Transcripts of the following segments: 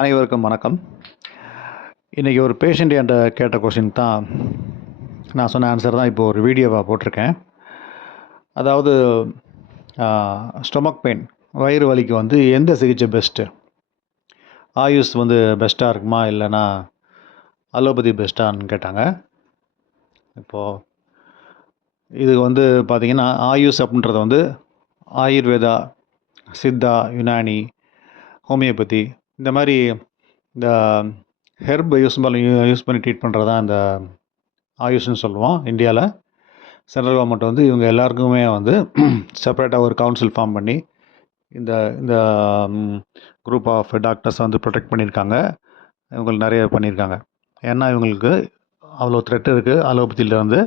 அனைவருக்கும் வணக்கம். இன்றைக்கி ஒரு பேஷண்ட் என்கிட்ட கேட்ட கொஷின் தான் நான் சொன்ன ஆன்சர் தான் இப்போ ஒரு வீடியோவாக போட்டிருக்கேன். அதாவது ஸ்டொமக் பெயின், வயிறு வலிக்கு வந்து எந்த சிகிச்சை பெஸ்ட்டு? ஆயுஷ் வந்து பெஸ்ட்டாக இருக்குமா, இல்லைனா அலோபதி பெஸ்ட்டான்னு கேட்டாங்க. இப்போது இது வந்து பார்த்திங்கன்னா, ஆயுஷ் அப்படின்றது வந்து ஆயுர்வேதா, சித்தா, யுனானி, ஹோமியோபதி, இந்த மாதிரி இந்த ஹெர்ப் யூஸ் பண்ணி ட்ரீட் பண்ணுறது தான் இந்த ஆயுஷ்னு சொல்லுவோம். இந்தியாவில் சென்ட்ரல் கவர்மெண்ட் வந்து இவங்க எல்லாருக்குமே வந்து செப்பரேட்டாக ஒரு கவுன்சில் ஃபார்ம் பண்ணி இந்த இந்த குரூப் ஆஃப் டாக்டர்ஸை வந்து ப்ரொடெக்ட் பண்ணியிருக்காங்க. இவங்களுக்கு நிறைய பண்ணியிருக்காங்க. ஏன்னா இவங்களுக்கு அவ்வளோ த்ரெட் இருக்குது. அலோபதியிலேருந்து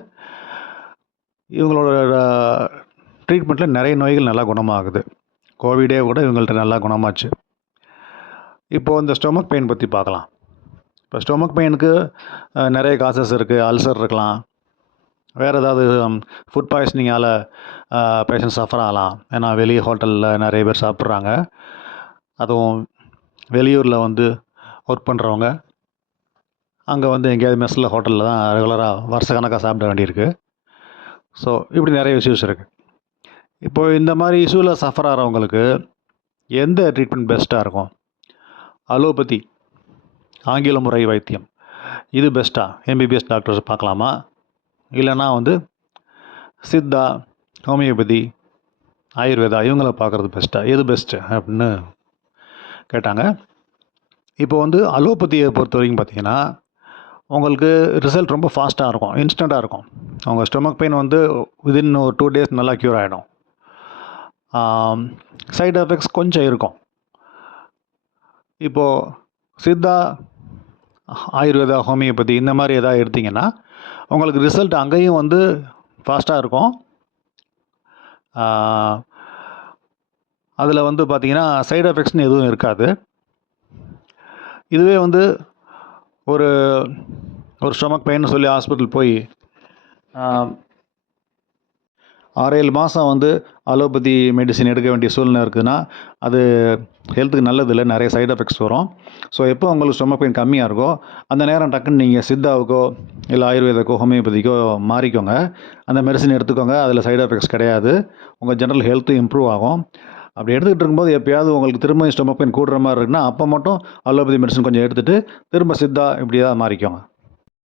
இவங்களோட ட்ரீட்மெண்ட்டில் நிறைய நோய்கள் நல்லா குணமாகுது. கோவிடே கூட இவங்கள்ட்ட நல்லா குணமாச்சு. இப்போது இந்த ஸ்டொமக் பெயின் பற்றி பார்க்கலாம். இப்போ ஸ்டொமக் பெயினுக்கு நிறைய காசஸ் இருக்குது. அல்சர் இருக்கலாம், வேறு ஏதாவது ஃபுட் பாய்சனிங்கால் பேஷண்ட் சஃபர் ஆகலாம். ஏன்னா வெளியே ஹோட்டலில் நிறைய பேர் சாப்பிட்றாங்க. அதுவும் வெளியூரில் வந்து ஒர்க் பண்ணுறவங்க அங்கே வந்து எங்கேயாவது மெஸ்ஸில் ஹோட்டலில் தான் ரெகுலராக வருஷக்கணக்காக சாப்பிட வேண்டியிருக்கு. ஸோ இப்படி நிறைய இஷ்யூஸ் இருக்குது. இப்போது இந்த மாதிரி இஷ்யூவில் சஃபர் ஆகிறவங்களுக்கு எந்த ட்ரீட்மெண்ட் பெஸ்ட்டாக இருக்கும்? அலோபதி, ஆங்கில முறை வைத்தியம், இது பெஸ்ட்டாக? எம்பிபிஎஸ் டாக்டர்ஸ் பார்க்கலாமா, இல்லைனா வந்து சித்தா, ஹோமியோபதி, ஆயுர்வேதா இவங்கள பார்க்குறது பெஸ்ட்டாக? எது பெஸ்ட்டு அப்படின்னு கேட்டாங்க. இப்போ வந்து அலோபதியை பொறுத்த வரைக்கும் பார்த்திங்கன்னா, உங்களுக்கு ரிசல்ட் ரொம்ப ஃபாஸ்ட்டாக இருக்கும், இன்ஸ்டண்ட்டாக இருக்கும். அவங்க ஸ்டொமக் பெயின் வந்து விதின் ஒரு 2 days நல்லா க்யூர் ஆகிடும். சைடு எஃபெக்ட்ஸ் கொஞ்சம் இருக்கும். இப்போது சித்தா, ஆயுர்வேதா, ஹோமியோபதி இந்த மாதிரி எதாவது எடுத்திங்கன்னா உங்களுக்கு ரிசல்ட் அங்கேயும் வந்து ஃபாஸ்ட்டாக இருக்கும். அதில் வந்து பார்த்திங்கன்னா சைடு எஃபெக்ட்ஸ்னு எதுவும் இருக்காது. இதுவே வந்து ஒரு ஸ்டொமக் பெயின் சொல்லி ஹாஸ்பிட்டல் போய் 6-7 மாதம் வந்து அலோபதி மெடிசின் எடுக்க வேண்டிய சூழ்நிலை இருக்குதுன்னா அது ஹெல்த்துக்கு நல்லதில்லை, நிறைய சைடு எஃபெக்ட்ஸ் வரும். ஸோ எப்போ உங்களுக்கு ஸ்டொமக் பெயின் கம்மியாக இருக்கோ அந்த நேரம் டக்குன்னு நீங்கள் சித்தாவுக்கோ இல்லை ஆயுர்வேதாக்கோ ஹோமியோபதிக்கோ மாறிக்கோங்க. அந்த மெடிசின் எடுத்துக்கோங்க. அதில் சைடு எஃபெக்ட்ஸ் கிடையாது. உங்கள் ஜென்ரல் ஹெல்த்தும் இம்ப்ரூவ் ஆகும். அப்படி எடுத்துக்கிட்டு இருக்கும்போது எப்போயாவது உங்களுக்கு திரும்ப ஸ்டொமக் பெயின் கூடுற மாதிரி இருக்குன்னா அப்போ மட்டும் அலோபதி மெடிசன் கொஞ்சம் எடுத்துகிட்டு திரும்ப சித்தா இப்படி தான் மாறிக்கோங்க.